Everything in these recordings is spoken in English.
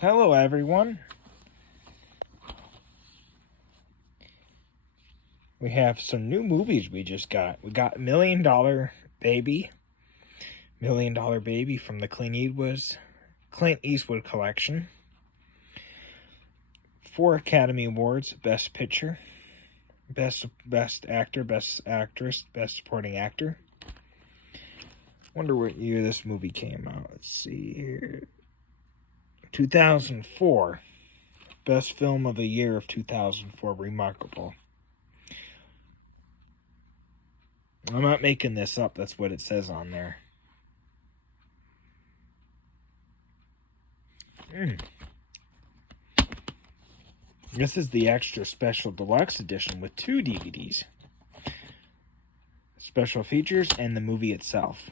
Hello, everyone. We have some new movies we just got. We got Million Dollar Baby from the Clint Eastwood collection. 4 Academy Awards: Best Picture, Best Actor, Best Actress, Best Supporting Actor. Wonder what year this movie came out. Let's see here. 2004. Best Film of the Year of 2004. Remarkable. I'm not making this up. That's what it says on there. This is the extra special deluxe edition with 2 DVDs. Special features and the movie itself.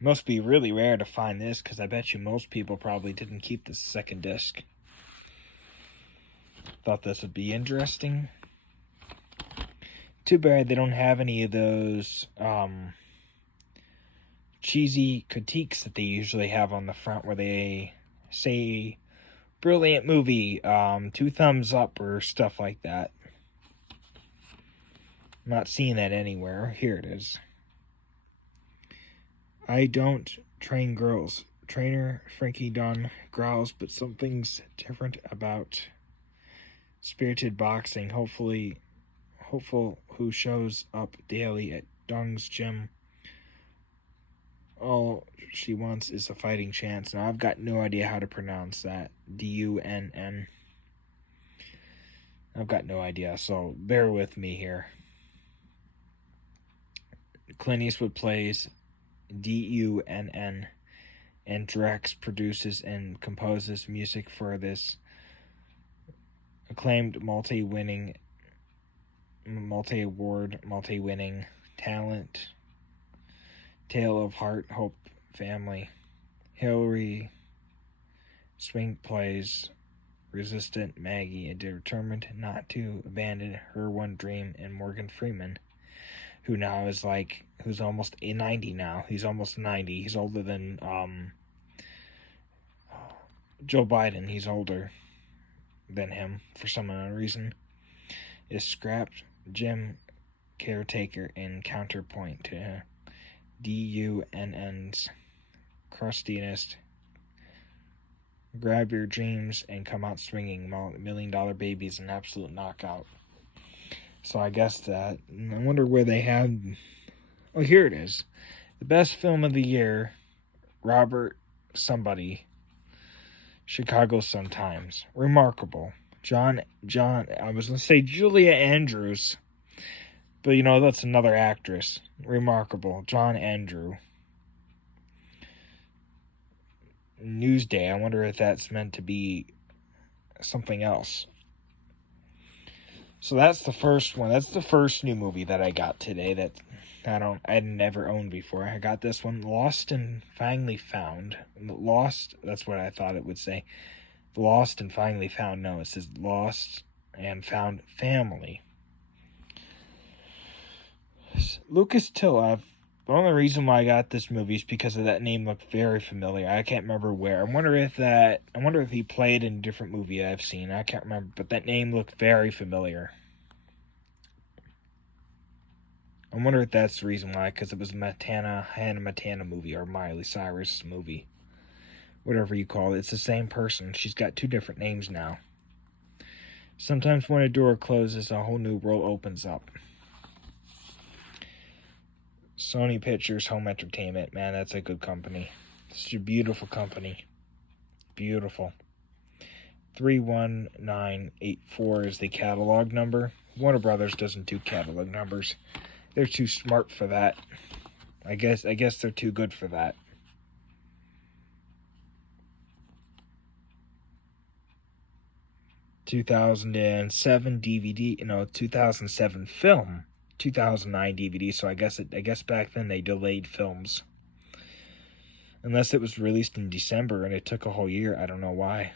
Must be really rare to find this because I bet you most people probably didn't keep the second disc. Thought this would be interesting. Too bad they don't have any of those cheesy critiques that they usually have on the front where they say brilliant movie, 2 thumbs up or stuff like that. I'm not seeing that anywhere. Here it is. I don't train girls. Trainer Frankie Dunn growls, but something's different about spirited boxing. Hopeful who shows up daily at Dung's gym. All she wants is a fighting chance. Now, I've got no idea how to pronounce that. D-U-N-N. I've got no idea, so bear with me here. Clint Eastwood plays D-U-N-N and directs, produces, and composes music for this acclaimed multi-winning talent, tale of heart, hope, family. Hilary Swank plays resistant Maggie, and determined not to abandon her one dream, and Morgan Freeman, who now is who's almost 90 now. He's almost 90. He's older than Joe Biden. He's older than him for some unknown reason. Is scrapped Jim caretaker and counterpoint to D-U-N-N's crustiness. Grab your dreams and come out swinging. Million Dollar Baby is an absolute knockout. So I guess that. I wonder where they have. Oh, here it is. The best film of the year. Robert somebody. Chicago Sun-Times. Remarkable. John, I was going to say Julia Andrews, but that's another actress. Remarkable. John Andrew. Newsday. I wonder if that's meant to be something else. So that's the first one. That's the first new movie that I got today that I'd never owned before. I got this one, Lost and Finally Found. Lost, that's what I thought it would say. Lost and Finally Found. No, it says Lost and Found Family. Lucas Till. The only reason why I got this movie is because of that name looked very familiar. I can't remember where. I wonder if he played in a different movie I've seen. I can't remember, but that name looked very familiar. I wonder if that's the reason why, because it was Hannah Montana movie, or Miley Cyrus movie. Whatever you call it. It's the same person. She's got 2 different names now. Sometimes when a door closes, a whole new world opens up. Sony Pictures Home Entertainment. Man, that's a good company. It's a beautiful company. Beautiful. 31984 is the catalog number. Warner Brothers doesn't do catalog numbers. They're too smart for that. I guess they're too good for that. (2007) DVD, 2007 film, 2009 DVD. So I guess back then they delayed films, unless it was released in December and it took a whole year. I don't know why.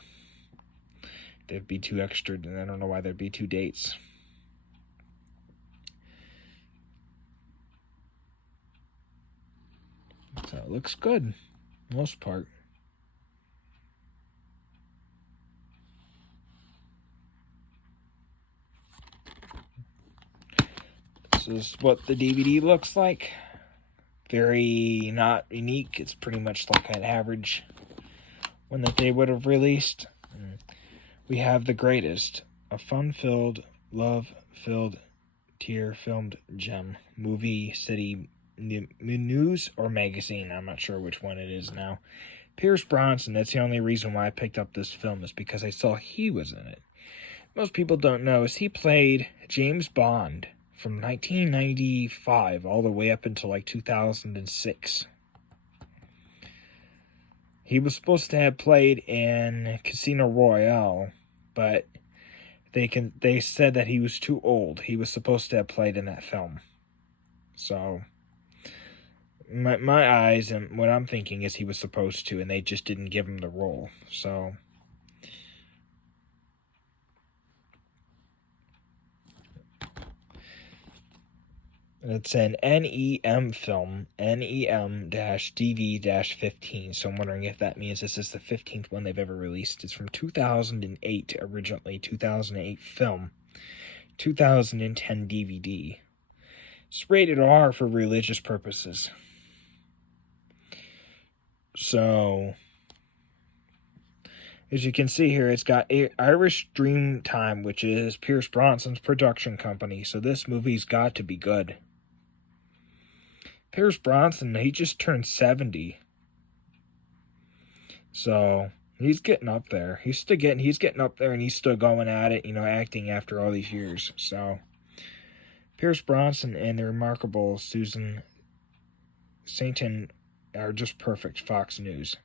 There'd be 2 extra, and I don't know why there'd be 2 dates. So it looks good, most part. This is what the DVD looks like. Very not unique. It's pretty much like an average one that they would have released. We have the greatest, a fun-filled, love-filled, tear-filmed gem. Movie, city, news, or magazine. I'm not sure which one it is now. Pierce Brosnan, that's the only reason why I picked up this film, is because I saw he was in it. Most people don't know is he played James Bond from 1995 all the way up until like 2006. He was supposed to have played in Casino Royale, but they said that he was too old. He was supposed to have played in that film. So my eyes and what I'm thinking is he was supposed to, and they just didn't give him the role. So it's an NEM film, NEM-DV-15. So I'm wondering if that means this is the 15th one they've ever released. It's from 2008 originally, 2008 film, 2010 DVD. It's rated R for religious purposes. So, as you can see here, it's got Irish Dreamtime, which is Pierce Brosnan's production company. So this movie's got to be good. Pierce Brosnan, he just turned 70. So, he's getting up there. He's getting up there, and he's still going at it, acting after all these years. So, Pierce Brosnan and the remarkable Susan Sainton are just perfect. Fox News.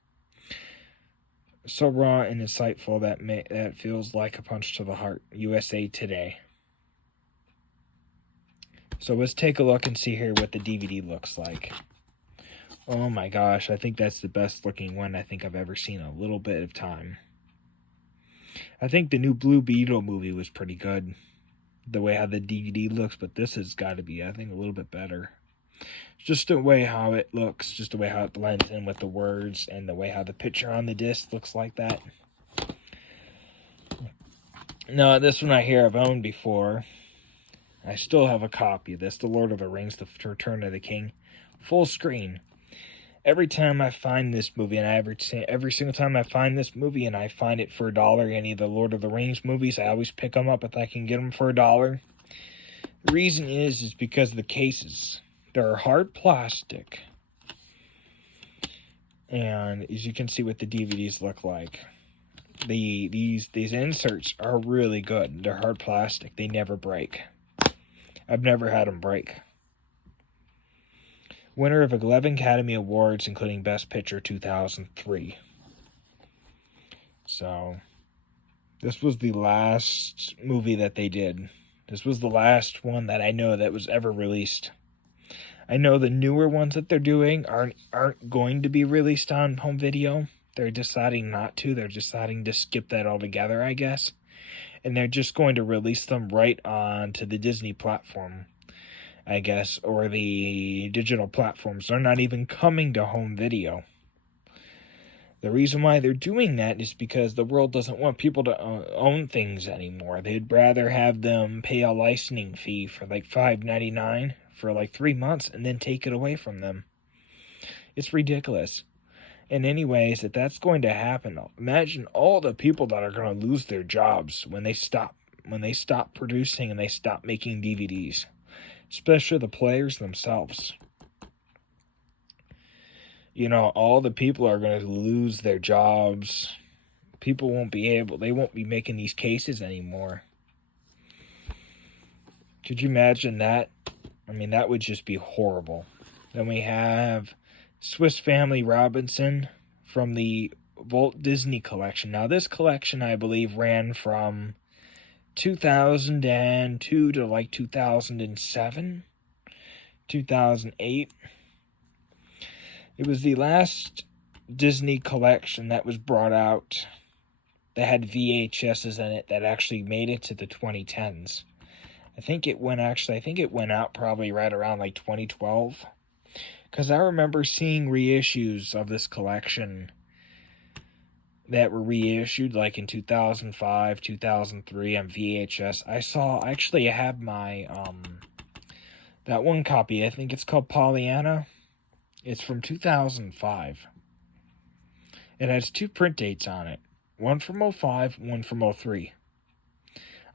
So raw and insightful that feels like a punch to the heart. USA Today. So let's take a look and see here what the DVD looks like. Oh my gosh, I think that's the best looking one I think I've ever seen in a little bit of time. I think the new Blue Beetle movie was pretty good, the way how the DVD looks, but this has got to be, I think, a little bit better. Just the way how it looks, just the way how it blends in with the words, and the way how the picture on the disc looks like that. No, this one I hear I've owned before. I still have a copy of this, The Lord of the Rings, The Return of the King, full screen. Every time I find this movie, and every single time I find this movie and I find it for $1, any of the Lord of the Rings movies, I always pick them up if I can get them for $1. The reason is because of the cases. They're hard plastic. And as you can see what the DVDs look like, these inserts are really good. They're hard plastic. They never break. I've never had them break. Winner of 11 Academy Awards, including Best Picture 2003. So, this was the last movie that they did. This was the last one that I know that was ever released. I know the newer ones that they're doing aren't going to be released on home video. They're deciding not to. They're deciding to skip that altogether, I guess. And they're just going to release them right onto the Disney platform, I guess, or the digital platforms. They're not even coming to home video. The reason why they're doing that is because the world doesn't want people to own things anymore. They'd rather have them pay a licensing fee for like $5.99 for like 3 months and then take it away from them. It's ridiculous. And anyways, if that's going to happen, imagine all the people that are going to lose their jobs when they stop producing and they stop making DVDs, especially the players themselves. All the people are going to lose their jobs. They won't be making these cases anymore. Could you imagine that? I mean, that would just be horrible. Then we have Swiss Family Robinson from the Walt Disney Collection. Now, this collection, I believe, ran from 2002 to like 2007, 2008. It was the last Disney collection that was brought out that had VHSs in it that actually made it to the 2010s. I think it went out probably right around like 2012. Because I remember seeing reissues of this collection that were reissued like in 2005, 2003 on VHS. I have my That one copy, I think it's called Pollyanna. It's from 2005. It has 2 print dates on it. One from '05, one from '03.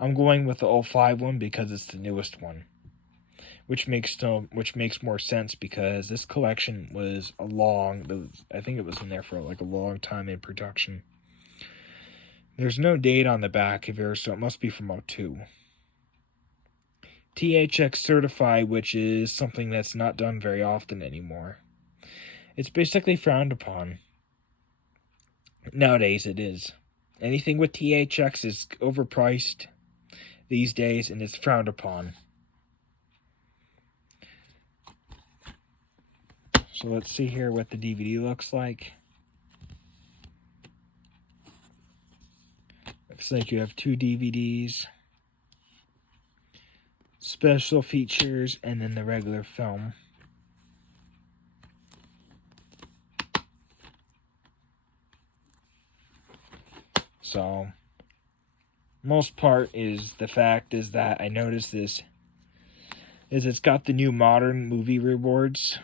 I'm going with the '05 one because it's the newest one. Which makes more sense because this collection was I think it was in there for like a long time in production. There's no date on the back of here, so it must be from '02. THX certified, which is something that's not done very often anymore. It's basically frowned upon. Nowadays it is. Anything with THX is overpriced these days, and it's frowned upon. So let's see here what the DVD looks like. Looks like you have 2 DVDs, special features, and then the regular film. So, most part is the fact is that I noticed this is it's got the new modern movie rewards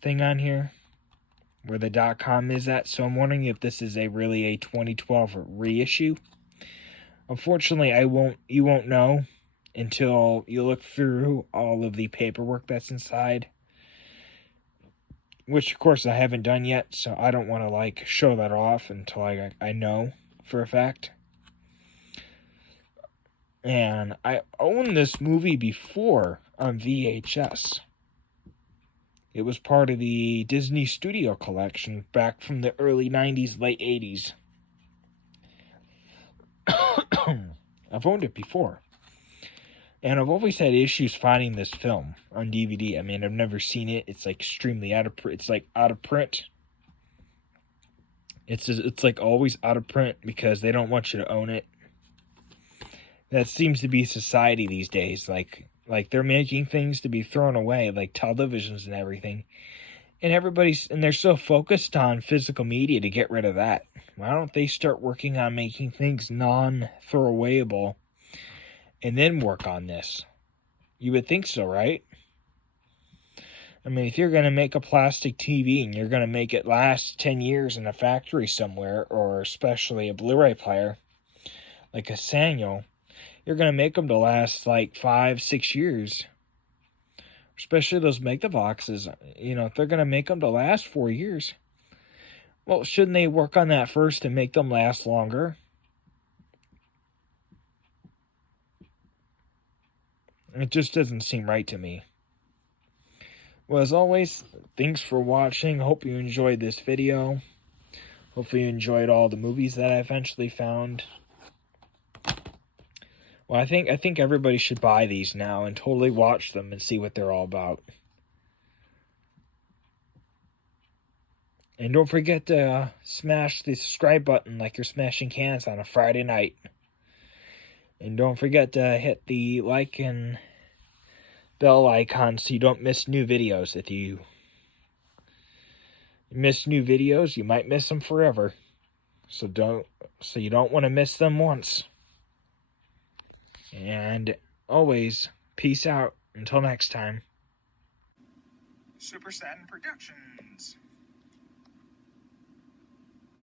thing on here where the .com is at. So I'm wondering if this is really a 2012 reissue. Unfortunately, you won't know until you look through all of the paperwork that's inside, which of course I haven't done yet, so I don't want to show that off until I know for a fact. And I owned this movie before on VHS. It was part of the Disney Studio collection back from the early 90s, late 80s. I've owned it before. And I've always had issues finding this film on DVD. I mean, I've never seen it. It's extremely out of print. It's out of print. It's always out of print because they don't want you to own it. That seems to be society these days. Like they're making things to be thrown away, like televisions and everything. And they're so focused on physical media to get rid of that. Why don't they start working on making things non-throwawayable and then work on this? You would think so, right? I mean, if you're going to make a plastic TV and you're going to make it last 10 years in a factory somewhere, or especially a Blu-ray player, like a Sanyo, you're going to make them to last 5-6 years. Especially those Megavoxes, if they're going to make them to last 4 years, well, shouldn't they work on that first and make them last longer? It just doesn't seem right to me. Well, as always, thanks for watching. Hope you enjoyed this video. Hopefully you enjoyed all the movies that I eventually found. Well, I think everybody should buy these now and totally watch them and see what they're all about. And don't forget to smash the subscribe button like you're smashing cans on a Friday night. And don't forget to hit the like and bell icon so you don't miss new videos. If you miss new videos, you might miss them forever. So you don't want to miss them once. And always, peace out. Until next time. Super Satin Productions.